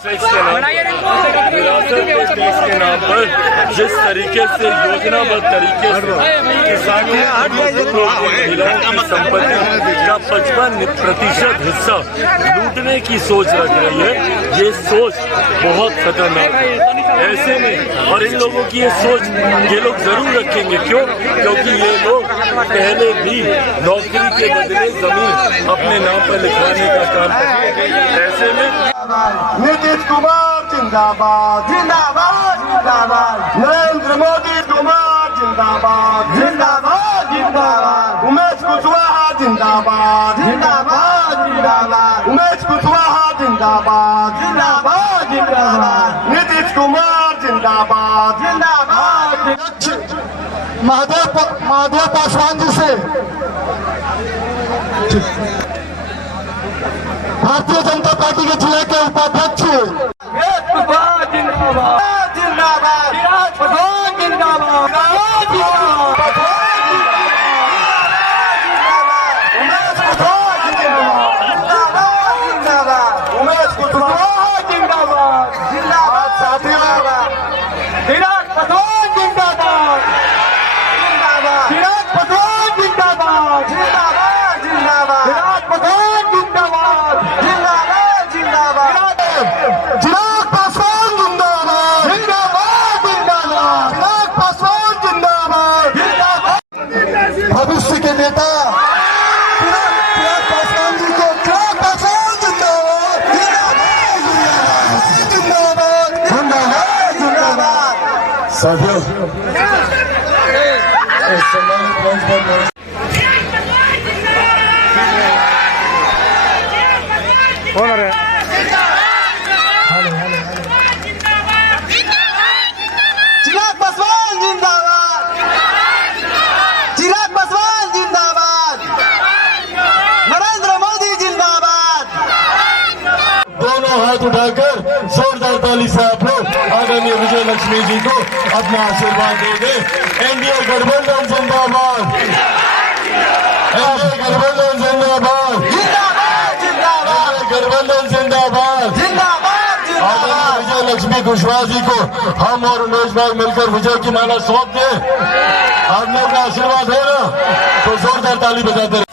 देश के नाम पर जिस तरीके से योजनाबद्ध तरीके से किसानों महिलाओं की संपत्ति का 55% हिस्सा लूटने की सोच रख रही है, ये सोच बहुत खतरनाक है। ऐसे में और इन लोगों की ये सोच ये लोग जरूर रखेंगे, क्यों? क्योंकि ये लोग पहले भी नौकरी के बदले जमीन अपने नाम पर लिखवाने का काम करते हैं। ऐसे में नीतीश कुमार जिंदाबाद जिंदाबाद जिंदाबाद, नरेंद्र मोदी कुमार जिंदाबाद जिंदाबाद जिंदाबाद, उमेश कुशवाहा जिंदाबाद जिंदाबाद जिंदाबाद, उमेश कुशवाहा जिंदाबाद जिंदाबाद जिंदाबाद, नीतीश कुमार जिंदाबाद जिंदाबाद। महादेव पासवान जी से भारतीय जनता पार्टी के जिले के उपाध्यक्ष जिंदाबाद जिंदाबाद जिंदाबाद, उमेश कुशवाहा जिंदाबाद जिंदाबाद, विराट पासवान जिंदाबाद जिंदाबाद, विराट पासवान जिंदाबाद जिंदाबाद जिंदाबाद, विराट पासवान जिंदाबाद जिंदाबाद जिंदाबाद, चिराग पासवान जिंदाबाद जिंदाबाद जिंदाबाद, चिराग पासवान जिंदाबाद जिंदाबाद। भविष्य के नेता चिराग पासवान जी को चिराग पासवान जिंदाबाद जिंदाबाद जिंदाबाद जिंदाबाद। साथियों, कौन आ रहा है? चिराग पासवान जिंदाबाद, चिराग पासवान जिंदाबाद, नरेंद्र मोदी जिंदाबाद। दोनों हाथ उठाकर जोरदार ताली से आप लोग आदरणीय विजय लक्ष्मी जी को अपना आशीर्वाद देंगे। एनडीए गठबंधन जिंदाबाद, एनडीए गठबंधन जिंदाबाद जिंदाबाद, गठबंधन जिंदाबाद जिंदाबाद जिंदाबाद। विजय लक्ष्मी कुशवाहा जी को हम और उमेश भाई मिलकर विजय की माला सौंप दें। आप लोग का आशीर्वाद है ना, तो जोरदार ताली बजाते रहे।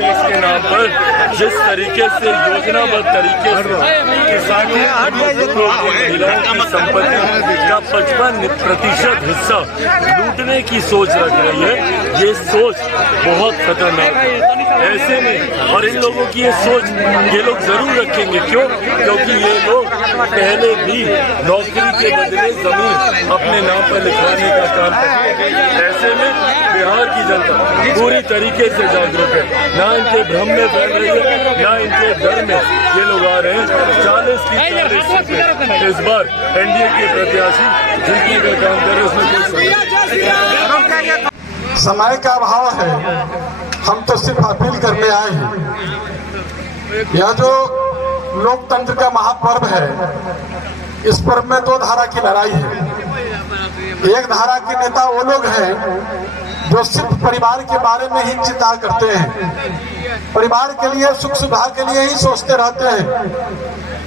देश के नाम पर जिस तरीके से योजनाबद्ध तरीके से किसानों महिलाओं की संपत्ति का 55% हिस्सा लूटने की सोच रख रही है, ये सोच बहुत खतरनाक है। ऐसे में और इन लोगों की ये सोच ये लोग जरूर रखेंगे, क्यों? क्योंकि ये लोग पहले भी नौकरी के बदले जमीन अपने नाम पर लिखवाने का काम करते हैं। ऐसे में बिहार की जनता पूरी तरीके से जागरूक है, ना इनके भ्रम में फैल रही है, ना इनके डर में ये लोग आ रहे हैं। 40 की 40 सीटें इस बार एनडीए के प्रत्याशी जीतने का काम कर रहे हैं, उसमें समय का अभाव है, हम तो सिर्फ अपील करने आए हैं। यह जो लोकतंत्र का महापर्व है, इस पर्व में दो धारा की लड़ाई है। एक धारा के नेता वो लोग हैं जो सिर्फ परिवार के बारे में ही चिंता करते हैं, परिवार के लिए सुख सुविधा के लिए ही सोचते रहते हैं,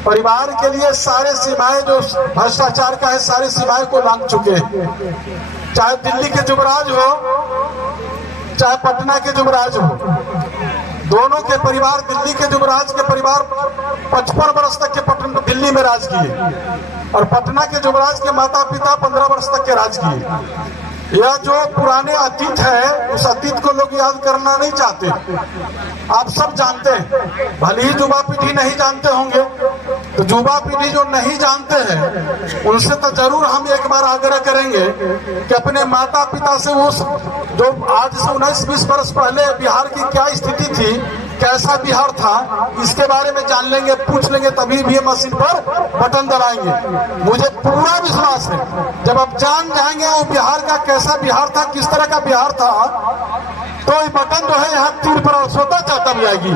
परिवार के लिए सारे सीमाएं जो भ्रष्टाचार का है सारी सीमाएं को लांघ चुके हैं। चाहे दिल्ली के युवराज हो, चाहे पटना के युवराज हो, दोनों के परिवार, दिल्ली के युवराज के परिवार 55 वर्ष तक के दिल्ली में राज किए और पटना के युवराज के माता पिता 15 वर्ष तक के राज किए। यह जो पुराने अतीत है, उस अतीत को लोग याद करना नहीं चाहते। आप सब जानते हैं, भले ही युवा पीढ़ी नहीं जानते होंगे, तो युवा पीढ़ी जो नहीं जानते हैं उनसे तो जरूर हम एक बार आग्रह करेंगे कि अपने माता पिता से उस जो आज से 19-20 वर्ष पहले बिहार की क्या स्थिति थी, कैसा बिहार था, इसके बारे में जान लेंगे, पूछ लेंगे, तभी भी मशीन पर बटन दबाएंगे। मुझे पूरा विश्वास है जब आप जान जाएंगे वो बिहार का कैसा बिहार था, किस तरह का बिहार था, तो ये बटन जो है यहाँ तीर पर स्वतः दब जाएगी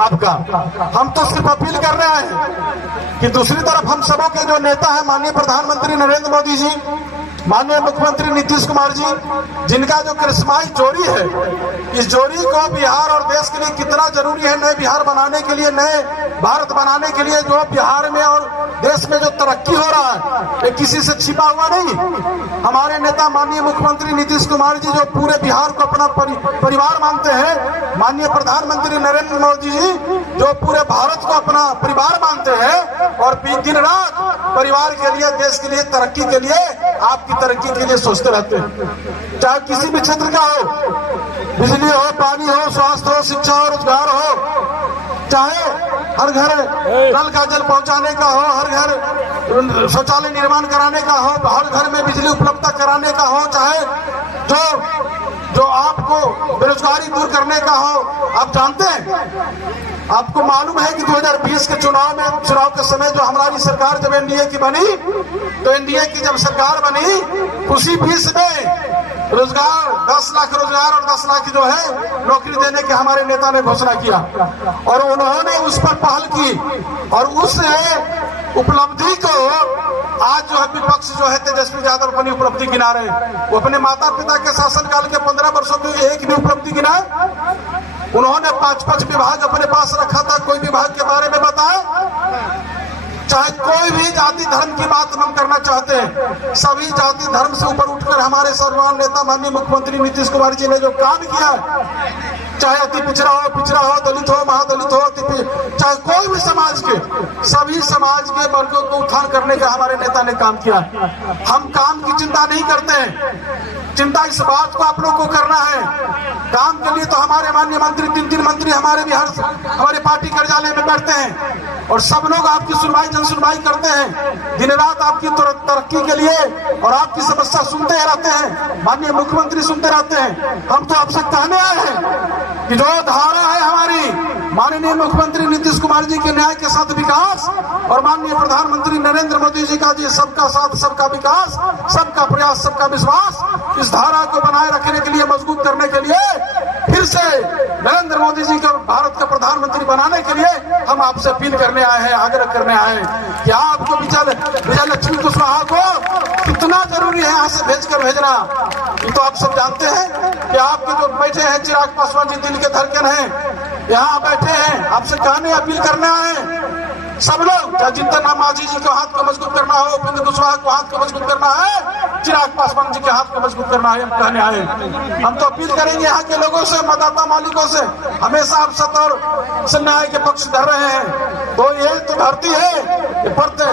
आपका। हम तो सिर्फ अपील कर रहे हैं कि दूसरी तरफ हम सबों के जो नेता है माननीय प्रधानमंत्री नरेंद्र मोदी जी, माननीय मुख्यमंत्री नीतीश कुमार जी, जिनका जो करिश्माई जोड़ी है, इस जोड़ी को बिहार और देश के लिए कितना जरूरी है, नए बिहार बनाने के लिए, नए भारत बनाने के लिए, जो बिहार में और देश में जो तरक्की हो रहा है ये किसी से छिपा हुआ नहीं। हमारे नेता माननीय मुख्यमंत्री नीतीश कुमार जी जो पूरे बिहार को अपना परिवार मानते हैं, माननीय प्रधानमंत्री नरेंद्र मोदी जी जो पूरे भारत को अपना परिवार मानते हैं और दिन रात परिवार के लिए, देश के लिए, तरक्की के लिए, आपकी तरक्की के लिए सोचते रहते हैं। चाहे किसी भी क्षेत्र का हो, बिजली हो, पानी हो, स्वास्थ्य हो, शिक्षा हो, रोजगार हो, चाहे हर घर नल का जल पहुंचाने का हो, हर घर शौचालय निर्माण कराने का हो, हर घर में बिजली उपलब्ध कराने का हो, चाहे जो आपको बेरोजगारी दूर करने का हो। आप जानते हैं, आपको मालूम है कि 2020 के चुनाव के समय जो हमारी सरकार जब एनडीए की बनी, तो एनडीए की जब सरकार बनी उसी 20 में रोजगार 10 लाख रोजगार और 10 लाख जो है नौकरी देने के हमारे नेता ने घोषणा किया और उन्होंने उस पर पहल की और उस उपलब्धि को आज जो है विपक्ष जो है तेजस्वी यादव अपनी उपलब्धि गिना रहे हैं। वो अपने माता पिता के शासनकाल के 15 वर्षों की एक भी उपलब्धि गिनाए? उन्होंने 5 विभाग अपने पास रखा था, कोई विभाग के बारे में बताए? चाहे कोई भी जाति धर्म की बात हम करना चाहते हैं, सभी जाति धर्म से ऊपर उठकर हमारे सर्वमान्य नेता माननीय मुख्यमंत्री नीतीश कुमार जी ने जो काम किया, चाहे अति पिछड़ा हो, दलित हो, महादलित हो, चाहे कोई भी समाज के, सभी समाज के वर्गों को उत्थान करने का हमारे नेता ने काम किया। हम काम की चिंता नहीं करते हैं, चिंता इस बात को आप लोग को करना है। काम के लिए तो हमारे माननीय मंत्री 3 मंत्री हमारे बिहार हमारे पार्टी कार्यालय में बैठते हैं और सब लोग आपकी सुनवाई जन सुनवाई करते हैं, दिन रात आपकी तरक्की के लिए और आपकी समस्या सुनते रहते हैं, माननीय मुख्यमंत्री सुनते रहते हैं। हम तो आपसे कहने आए हैं कि जो धारा है हमारी माननीय मुख्यमंत्री नीतीश कुमार जी के न्याय के साथ विकास और माननीय प्रधानमंत्री नरेंद्र मोदी जी का जी सबका साथ, सबका विकास, सबका प्रयास, सबका विश्वास, इस धारा को बनाए रखने के लिए, मजबूत करने के लिए, फिर से नरेंद्र मोदी जी को भारत का प्रधानमंत्री बनाने के लिए हम आपसे अपील करने आए हैं, आग्रह करने आए हैं कि आपको विजय लक्ष्मी कुशवाहा को कितना जरूरी है यहाँ से भेजना। ये तो आप सब जानते हैं कि आपके जो बैठे हैं चिराग पासवान जी, दिल के धड़कन हैं, यहाँ बैठे हैं, आपसे कहने अपील करने आए हैं सब लोग, चाहे जितन राम मांझी जी के हाथ को मजबूत करना हो, उपेंद्र कुशवाहा को हाथ को मजबूत करना है, चिराग पासवान जी के हाथ को मजबूत करना है, हम कहने आए। हम तो अपील करेंगे यहाँ के लोगों से, मतदाता मालिकों से, हमेशा आप सत्य और न्याय के पक्ष धर रहे हैं। तो ये तो धरती है, ये परत है,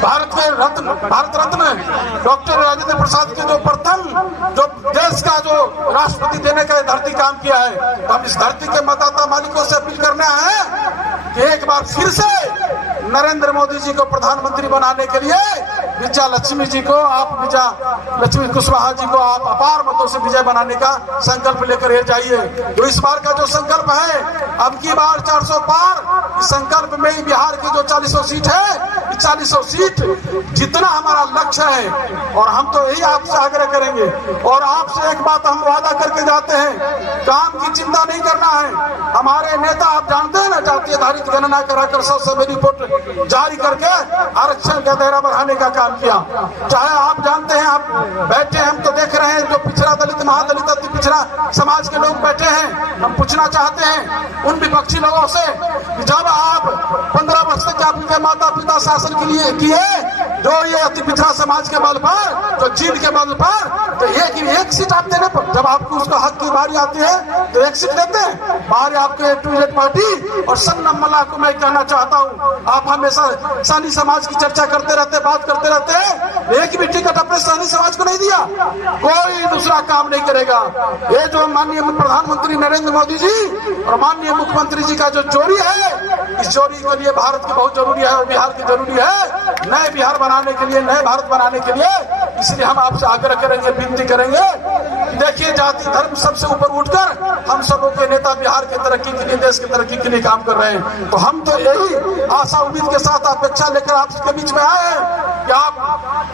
भारत रत्न डॉक्टर राजेंद्र प्रसाद के जो प्रथम जो देश का जो राष्ट्रपति देने का धरती काम किया है, तो हम इस धरती के मतदाता मालिकों से अपील करने आए हैं कि एक बार फिर से नरेंद्र मोदी जी को प्रधानमंत्री बनाने के लिए विजय लक्ष्मी जी को, आप विजय लक्ष्मी कुशवाहा जी को आप अपार मतों से विजय बनाने का संकल्प लेकर जाइए। तो इस बार का जो संकल्प है, अब की बार 400 पार, इस संकल्प में ही बिहार की जो 40 सीट है, 40 सीट जितना हमारा लक्ष्य है और हम तो यही आपसे आग्रह करेंगे और आपसे एक बात हम वादा करके जाते हैं, काम की चिंता नहीं करना है। हमारे नेता आप जानते हैं ना, जातीय आधारित गणना कराकर 100 सर्वे रिपोर्ट जारी करके आरक्षण का दायरा बढ़ाने का काम किया। चाहे आप जानते हैं, आप बैठे हैं, हम तो देख रहे हैं, जो पिछड़ा दलित, महादलित, अति पिछड़ा समाज के लोग बैठे हैं। हम पूछना चाहते हैं उन विपक्षी लोगों से कि जब आप 15 वर्ष तक आपके माता पिता शासन के लिए किए, जो ये अति पिछड़ा समाज के बल पर, जो जीत के बल पर, तो एक सीट आप देने पर, जब आपको उसका हक की बारी आती है तो एक सीट देते हैं। बाहर आपके A to Z पार्टी और सन्ना मल्ला को मैं कहना चाहता हूँ, आप हमेशा सानी समाज की चर्चा करते रहते, बात करते रहते हैं, एक भी टिकट अपने सानी समाज को नहीं दिया, कोई दूसरा काम नहीं करेगा। ये जो माननीय प्रधानमंत्री नरेंद्र मोदी जी और माननीय मुख्यमंत्री जी का जो जोड़ी है, इस जोड़ी के लिए भारत की बहुत जरूरी है और बिहार की जरूरी है, नए बिहार बनाने के लिए, नए भारत बनाने के लिए। इसलिए हम आपसे आग्रह करेंगे, विनती करेंगे, देखिए जाति धर्म सबसे ऊपर उठकर हम सबों के नेता बिहार की तरक्की के लिए, देश की तरक्की के लिए काम कर रहे हैं। तो हम तो यही आशा उम्मीद के साथ अपेक्षा लेकर आपके बीच में आए हैं कि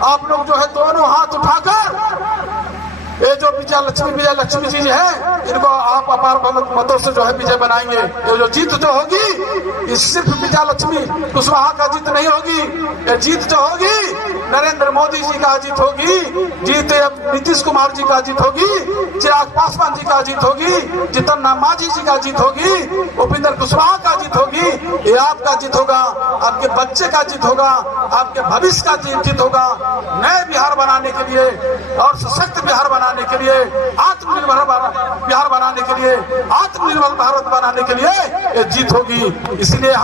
आप लोग जो है दोनों हाथ उठाकर ये जो विजय लक्ष्मी जी है, इनको आप अपार मतों से जो है विजय बनाएंगे। ये जो जीत जो होगी, ये सिर्फ विजय लक्ष्मी कुशवाहा का जीत नहीं होगी, ये जीत जो होगी नरेंद्र मोदी जी का जीत होगी, जीते नीतीश कुमार जी का जीत होगी, चिराग पासवान जी का जीत होगी, जीतन राम मांझी जी का जीत होगी, उपेंद्र कुशवाहा का जीत होगी। ये आपका जीत होगा, आपके बच्चे का जीत होगा, आपके भविष्य का जीत होगा। नए बिहार बनाने के लिए और सशक्त बिहार बनाने के लिए, आत्मनिर्भर बिहार बनाने के लिए, आत्मनिर्भर भारत बनाने के लिए ये जीत होगी। इसलिए